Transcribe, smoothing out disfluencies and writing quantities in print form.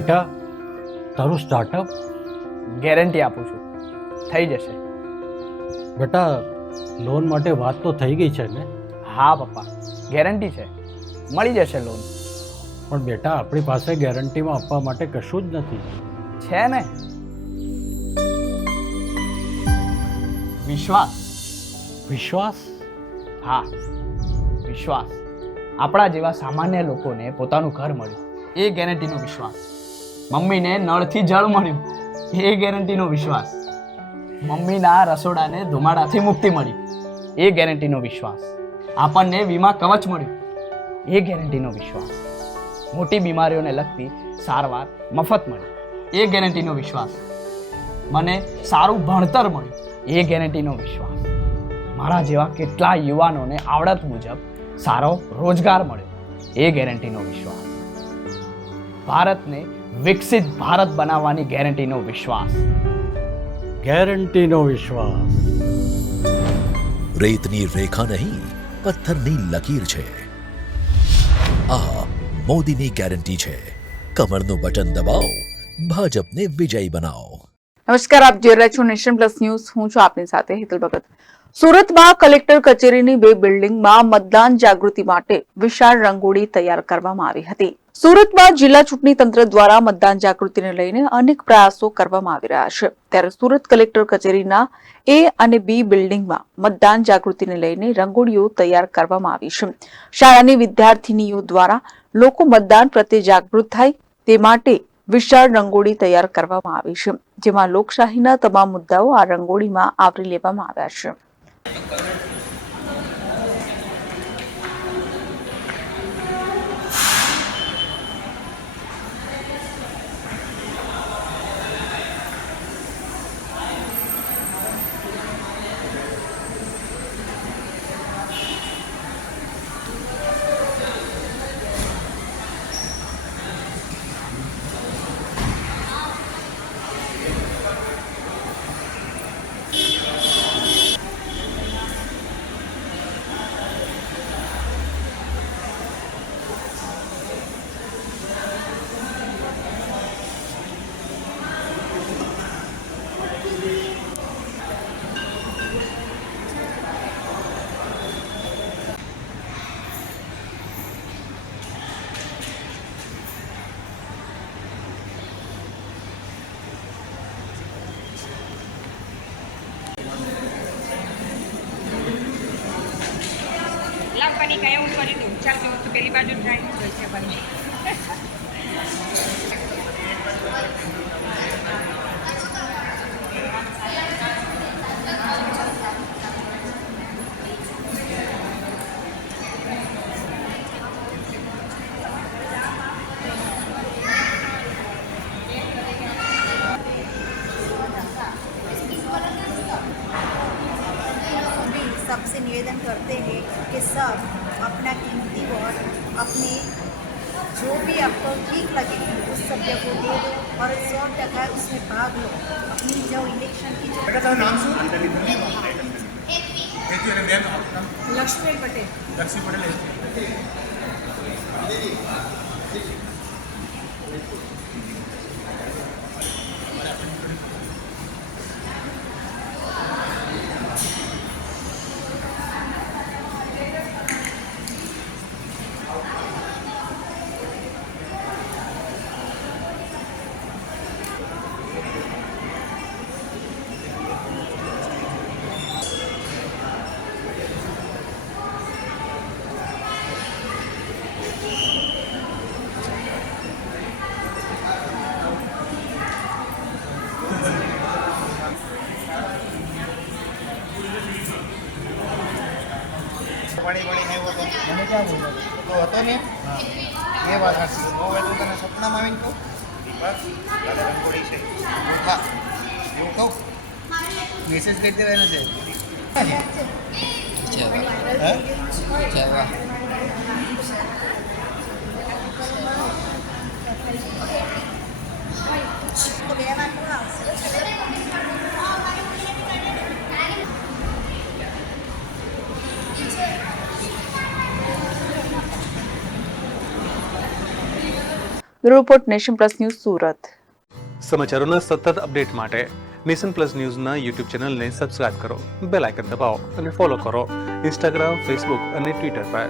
બેટા, તારું startup? Guarantee આપું છું, થઈ જશે. બેટા, લોન માટે વાત તો થઈ ગઈ છે ને? હા પપ્પા, ગેરંટી છે, મળી જશે લોન. પણ બેટા, આપણી પાસે ગેરંટીમાં આપવા માટે કશું જ નથી. છે ને, વિશ્વાસ. વિશ્વાસ? હા, વિશ્વાસ. આપણા જેવા સામાન્ય લોકોને પોતાનું ઘર મળ્યું, એ ગેરંટીનો વિશ્વાસ. મમ્મીને નળથી જળ મળ્યું, એ ગેરંટીનો વિશ્વાસ. મમ્મીના રસોડાને ધુમાડાથી મુક્તિ મળી, એ ગેરંટીનો વિશ્વાસ. આપણને વીમા કવચ મળ્યું, એ ગેરંટીનો વિશ્વાસ. મોટી બીમારીઓને લગતી સારવાર મફત મળી, એ ગેરંટીનો વિશ્વાસ. મને સારું ભણતર મળ્યું, એ ગેરંટીનો વિશ્વાસ. મારા જેવા કેટલા યુવાનોને આવડત મુજબ સારો રોજગાર મળ્યો, એ ગેરંટીનો વિશ્વાસ. ભારતને વિકસિત ભારત બનાવવાની ગેરંટીનો વિશ્વાસ. ગેરંટીનો વિશ્વાસ. રેતની રેખા નહીં, પથ્થરની લકીર છે. આ મોદીની ગેરંટી છે. કમરનું બટન દબાવો, ભાજપને વિજયી બનાવો. નમસ્કાર, આપ જોઈ રહ્યા છો નેશન પ્લસ ન્યૂઝ. હું છું આપની સાથે હેતલ ભગત. સુરતમાં કલેક્ટર કચેરીની 2 બિલ્ડિંગમાં મતદાન જાગૃતિ માટે વિશાળ રંગોળી તૈયાર કરવામાં આવી હતી. સુરતમાં જિલ્લા ચૂંટણી તંત્ર દ્વારા મતદાન જાગૃતિને લઈને અનેક પ્રયાસો કરવામાં આવી રહ્યા છે. ત્યારે સુરત કલેક્ટર કચેરીના A અને B બિલ્ડિંગમાં મતદાન જાગૃતિને લઈને રંગોળીઓ તૈયાર કરવામાં આવી છે. શાળાની વિદ્યાર્થીનીઓ દ્વારા લોકો મતદાન પ્રત્યે જાગૃત થાય તે માટે વિશાળ રંગોળી તૈયાર કરવામાં આવી છે, જેમાં લોકશાહીના તમામ મુદ્દાઓ આ રંગોળીમાં આવરી લેવામાં આવ્યા છે. લાવવાની કઈ એવું કરી દઉં. ચાલ જો તો પેલી બાજુ ડ્રાઈંગ હોય છે બની. सबसे निवेदन करते हैं कि सब अपना कीमती वोट अपने जो भी आपको ठीक लगे उस सभ्य को दे दो और 100% उसमें भाग लो. अपनी जो इलेक्शन की जो लक्ष्मी पटेल. પાણી આવ્યો હતો મને ક્યાં બોલ્યો તો હતો ને એ વાત સાચી. હવે તું તને સપનામાં આવીને કહું બસ તારે રંગોળી છે હા એવું કહું મેસેજ કરી દેવાનો છે. Bureau report nation plus news Surat. સમાચારોના સતત અપડેટ માટે નેશન પ્લસ ન્યૂઝના યુટ્યુબ ચેનલને સબસ્ક્રાઇબ કરો, બેલ આઇકન દબાવો અને ફોલો કરો ઇન્સ્ટાગ્રામ, ફેસબુક અને ટ્વિટર પર.